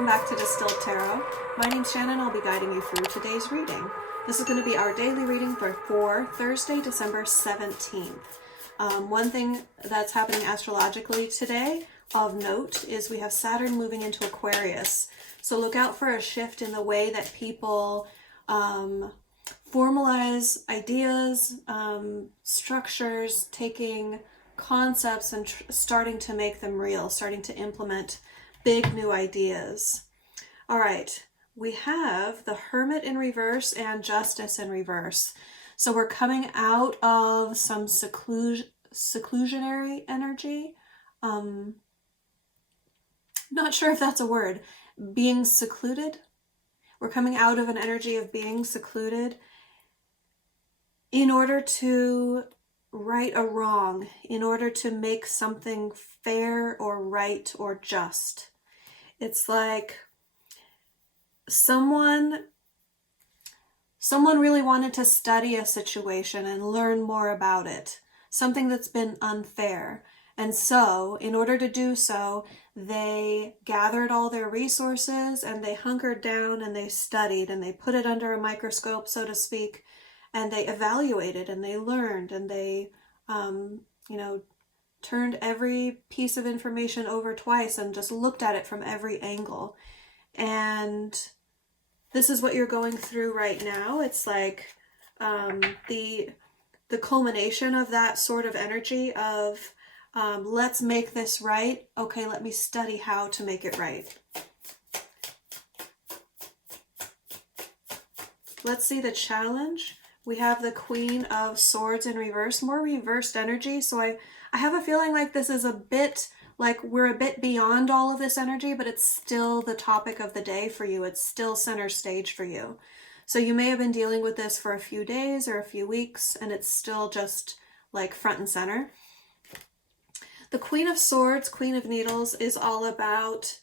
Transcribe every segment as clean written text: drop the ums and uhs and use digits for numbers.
welcome back to Distilled Tarot. My name's Shannon. I'll be guiding you through today's reading. This is going to be our daily reading for Thursday, December 17th. One thing that's happening astrologically today of note is we have Saturn moving into Aquarius. So look out for a shift in the way that people formalize ideas, structures, taking concepts and starting to make them real, starting to implement big new ideas. All right, we have the Hermit in reverse and Justice in reverse. So we're coming out of some seclusionary energy. Not sure if that's a word. Being secluded. We're coming out of an energy of being secluded in order to right a wrong, in order to make something fair or right or just. It's like someone really wanted to study a situation and learn more about it, something that's been unfair. And so, in order to do so, they gathered all their resources and they hunkered down and they studied and they put it under a microscope, so to speak, and they evaluated and they learned and they, turned every piece of information over twice and just looked at it from every angle. And this is what you're going through right now. It's like the culmination of that sort of energy of let's make this right. Okay, let me study how to make it right. Let's see the challenge. We have the Queen of Swords in reverse, more reversed energy. So I have a feeling like this is a bit, like we're a bit beyond all of this energy, but it's still the topic of the day for you. It's still center stage for you. So you may have been dealing with this for a few days or a few weeks, and it's still just like front and center. The Queen of Swords, Queen of Needles, is all about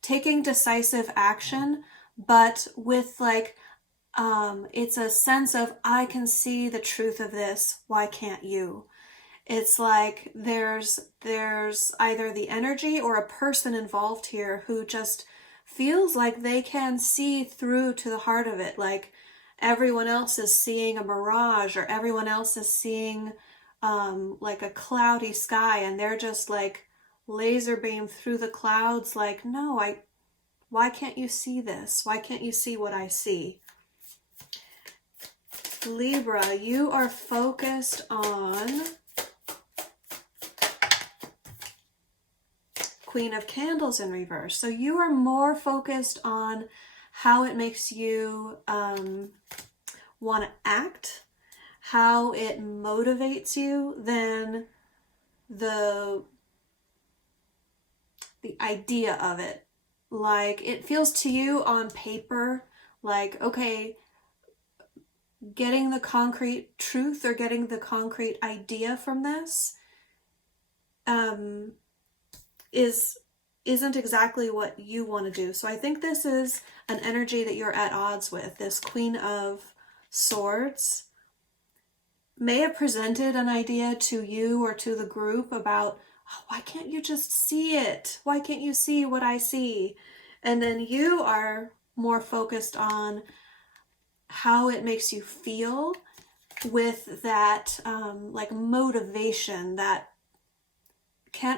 taking decisive action, but with like, it's a sense of, I can see the truth of this, why can't you? It's like there's either the energy or a person involved here who just feels like they can see through to the heart of it, like everyone else is seeing a mirage or everyone else is seeing like a cloudy sky, and they're just like laser beam through the clouds like, no, why can't you see this? Why can't you see what I see? Libra, you are focused on Queen of Candles in reverse. So you are more focused on how it makes you want to act, how it motivates you, than the idea of it. Like it feels to you on paper like, okay, getting the concrete truth or getting the concrete idea from this isn't exactly what you want to do. So I think this is an energy that you're at odds with. This Queen of Swords may have presented an idea to you or to the group about, oh, why can't you just see it? Why can't you see what I see? And then you are more focused on how it makes you feel with that like motivation, that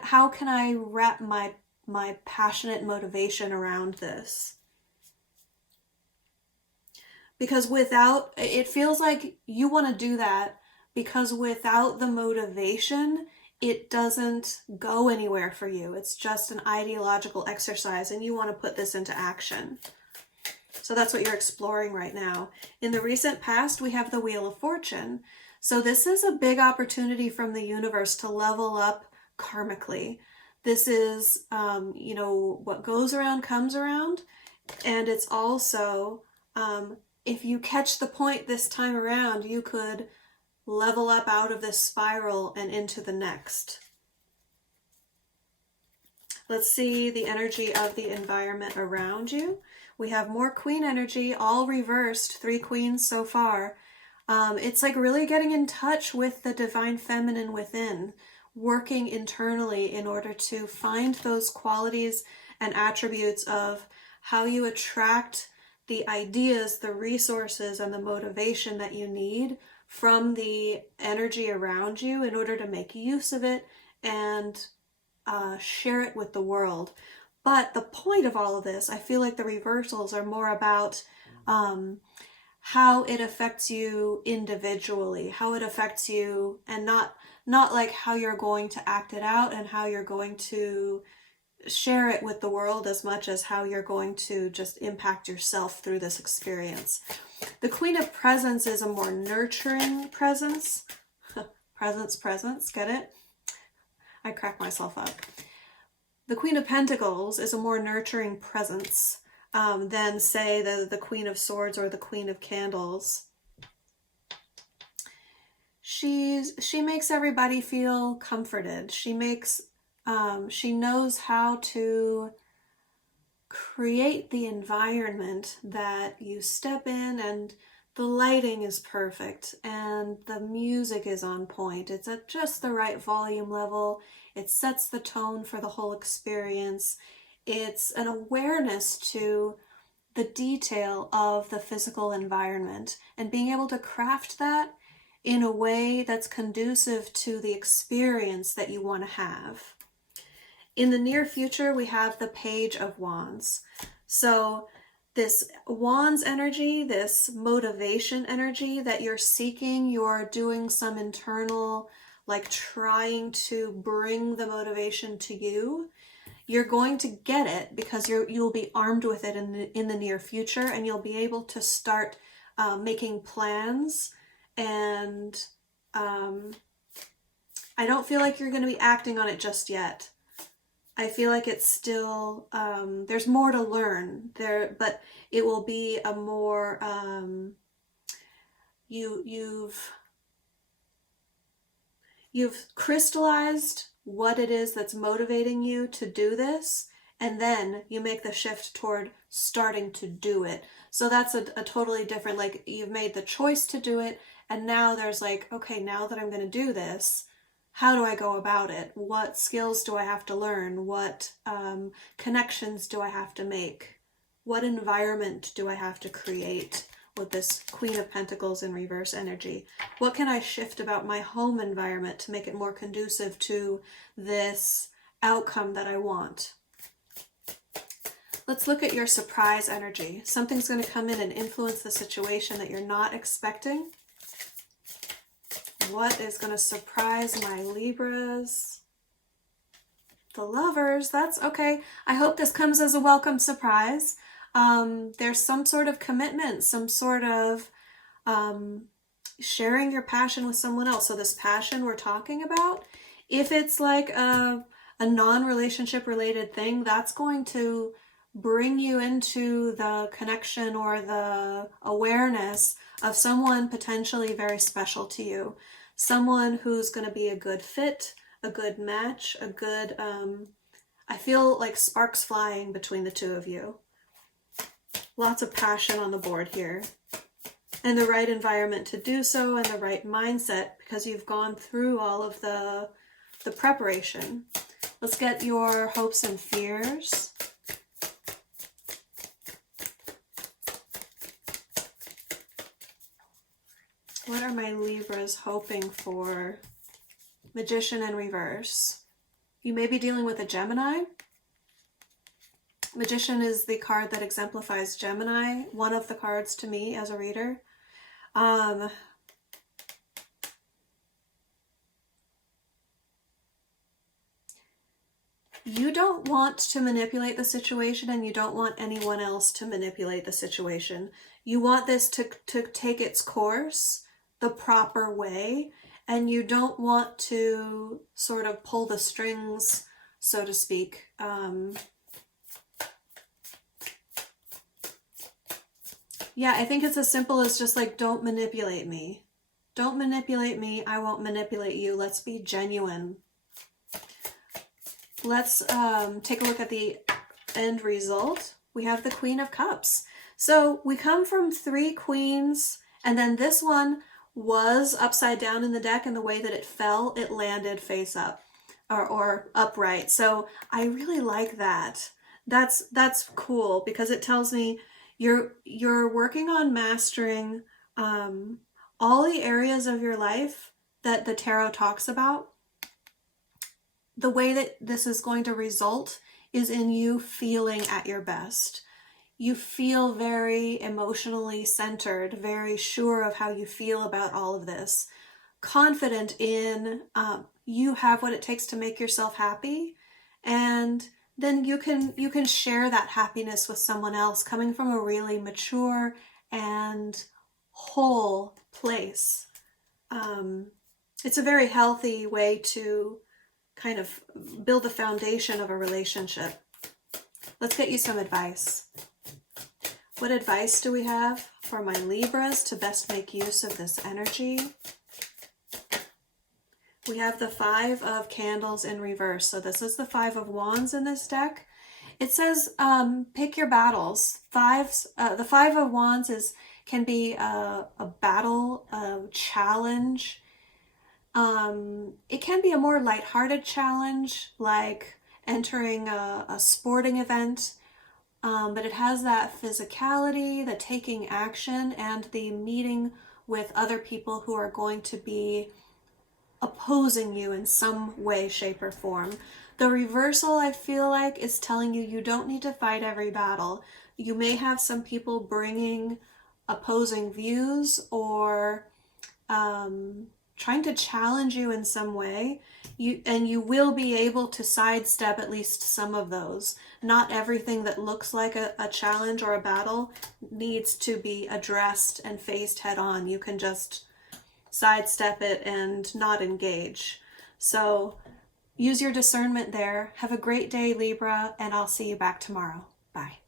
how can I wrap my passionate motivation around this? Because without, it feels like you want to do that, because without the motivation, it doesn't go anywhere for you. It's just an ideological exercise, and you want to put this into action. So that's what you're exploring right now. In the recent past, we have the Wheel of Fortune. So this is a big opportunity from the universe to level up karmically. This is, what goes around comes around. And it's also, if you catch the point this time around, you could level up out of this spiral and into the next. Let's see the energy of the environment around you. We have more Queen energy, all reversed, 3 queens so far. It's like really getting in touch with the divine feminine within, working internally in order to find those qualities and attributes of how you attract the ideas, the resources, and the motivation that you need from the energy around you in order to make use of it and share it with the world. But the point of all of this, I feel like the reversals are more about how it affects you individually, how it affects you, and not like how you're going to act it out and how you're going to share it with the world as much as how you're going to just impact yourself through this experience. The Queen of Presents is a more nurturing presence. Presence, get it? I crack myself up. The Queen of Pentacles is a more nurturing presence than, say, the Queen of Swords or the Queen of Candles. She makes everybody feel comforted. She knows how to create the environment that you step in, and the lighting is perfect and the music is on point. It's at just the right volume level. It sets the tone for the whole experience. It's an awareness to the detail of the physical environment and being able to craft that in a way that's conducive to the experience that you want to have. In the near future, we have the Page of Wands. So this Wands energy, this motivation energy that you're seeking, you're doing some internal, like trying to bring the motivation to you. You're going to get it because you'll be armed with it in the near future, and you'll be able to start making plans. And I don't feel like you're going to be acting on it just yet. I feel like it's still, there's more to learn there, but it will be a more, you've crystallized what it is that's motivating you to do this, and then you make the shift toward starting to do it. So that's a totally different, like, you've made the choice to do it, and now there's like, okay, now that I'm going to do this, how do I go about it? What skills do I have to learn? What connections do I have to make? What environment do I have to create with this Queen of Pentacles in reverse energy? What can I shift about my home environment to make it more conducive to this outcome that I want? Let's look at your surprise energy. Something's going to come in and influence the situation that you're not expecting. What is going to surprise my Libras? The Lovers. That's okay. I hope this comes as a welcome surprise. There's some sort of commitment, some sort of sharing your passion with someone else. So this passion we're talking about, if it's like a non-relationship related thing, that's going to bring you into the connection or the awareness of someone potentially very special to you. Someone who's going to be a good fit, a good match, a good, I feel like sparks flying between the two of you. Lots of passion on the board here. And the right environment to do so, and the right mindset, because you've gone through all of the preparation. Let's get your hopes and fears. What are my Libras hoping for? Magician in reverse. You may be dealing with a Gemini. Magician is the card that exemplifies Gemini, one of the cards to me as a reader. You don't want to manipulate the situation, and you don't want anyone else to manipulate the situation. You want this to take its course the proper way, and you don't want to sort of pull the strings, so to speak. Yeah, I think it's as simple as just like, don't manipulate me. Don't manipulate me, I won't manipulate you. Let's be genuine. Let's take a look at the end result. We have the Queen of Cups. So we come from 3 queens, and then this one was upside down in the deck, and the way that it fell, it landed face up or upright. So I really like that. That's cool because it tells me you're working on mastering all the areas of your life that the tarot talks about. The way that this is going to result is in you feeling at your best. You feel very emotionally centered, very sure of how you feel about all of this, confident in you have what it takes to make yourself happy, and then you can share that happiness with someone else coming from a really mature and whole place. It's a very healthy way to kind of build the foundation of a relationship. Let's get you some advice. What advice do we have for my Libras to best make use of this energy? We have the Five of Candles in reverse. So this is the Five of Wands in this deck. It says pick your battles. The Five of Wands can be a battle, a challenge. It can be a more lighthearted challenge, like entering a sporting event. But it has that physicality, the taking action, and the meeting with other people who are going to be opposing you in some way, shape, or form. The reversal, I feel like, is telling you you don't need to fight every battle. You may have some people bringing opposing views or trying to challenge you in some way. You will be able to sidestep at least some of those. Not everything that looks like a challenge or a battle needs to be addressed and faced head on. You can just sidestep it and not engage. So use your discernment there. Have a great day, Libra, and I'll see you back tomorrow. Bye.